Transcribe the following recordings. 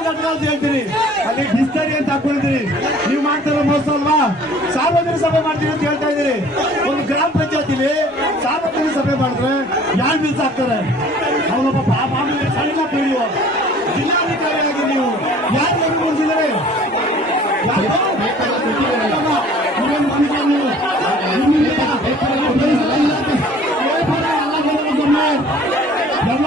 ಕಟ್ಟಡ ಅಂತ ಹೇಳ್ತೀರಿ ಅಲ್ಲಿ ಬಿಸ್ತರಿ ಅಂತ ಹಾಕೊಂಡಿದ್ದೀರಿ ನೀವು ಮಾಡ್ತಾರೋ ಮೋಸ ಅಲ್ವಾ? ಸಾರ್ವಜನಿಕ ಸಭೆ ಮಾಡ್ತೀವಿ ಅಂತ ಹೇಳ್ತಾ ಇದ್ದೀರಿ ಒಂದು ಗ್ರಾಮ ಪಂಚಾಯತಿಲಿ ಸಾರ್ವಜನಿಕ ಸಭೆ ಮಾಡಿದ್ರೆ ಯಾರು ಬೀಸ ಹಾಕ್ತಾರೆ ಅವನೊಬ್ಬ ಸಣ್ಣ ಪೀಡಿಯೋ. ಜಿಲ್ಲಾಧಿಕಾರಿಯಾಗಿ ನೀವು ಯಾರು ಅಲ್ಲ ಎಲ್ಲ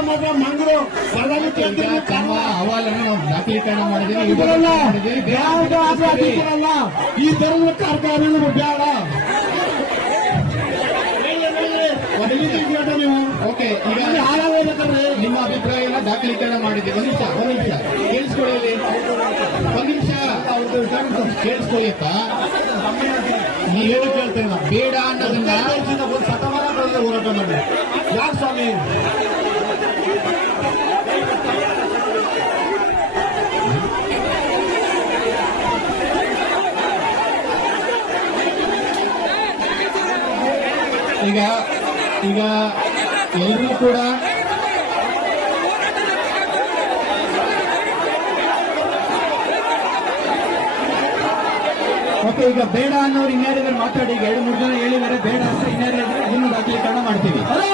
ಮಾತ್ರ ನಾವು ದಾಖಲೀಕರಣ ಮಾಡಿದೀವಿ ಇದರಲ್ಲ ಯಾವ್ದು ಹಾಕಿದ್ದೀರಲ್ಲ ಈ ತರದ ಕಾರ್ಖಾನೆ ನಮಗೆ ಬೇಡ. ನೀವು. ಓಕೆ ಈಗ ಹಾಳಾಗಬೇಕಂದ್ರೆ ನಿಮ್ಮ ನಿಮ್ಮ ಎಲ್ಲ ದಾಖಲೀಕರಣ ಮಾಡಿದ್ದೀವಿ ಒಂದು ನಿಮಿಷ ಒಂದು ನಿಮಿಷ. ಕೇಳಿಸ್ಕೊಳ್ಳಿ ಒಂದು ನಿಮಿಷ. ಕೇಳಿಸ್ಕೊಳ್ಳಿಪ್ಪ ನೀವು ಹೇಳಿ ಕೇಳ್ತೇನೆ ನಾವು ಬೇಡ ಅನ್ನೋದನ್ನ ಒಂದು ಶತಮಾನಗಳಲ್ಲಿ ಹೋರಾಟ ಮಾಡಿ ಯಾಕೆ ಸ್ವಾಮಿ? ಈಗ ಈಗ ಎಲ್ಲರೂ ಕೂಡ ಓಕೆ ಈಗ ಬೇಡ ಅನ್ನೋರು ಇನ್ಯಾರಿದ್ದಾರೆ ಮಾತಾಡಿ, ಈಗ ಎರಡು ಮೂರು ಜನ ಹೇಳಿದರೆ ಬೇಡ ಅಂತ ಇನ್ಯಾರಿದ್ರೆ ಇನ್ನು ದಾಖಲೀಕರಣ ಮಾಡ್ತೀವಿ. ಹಲೋ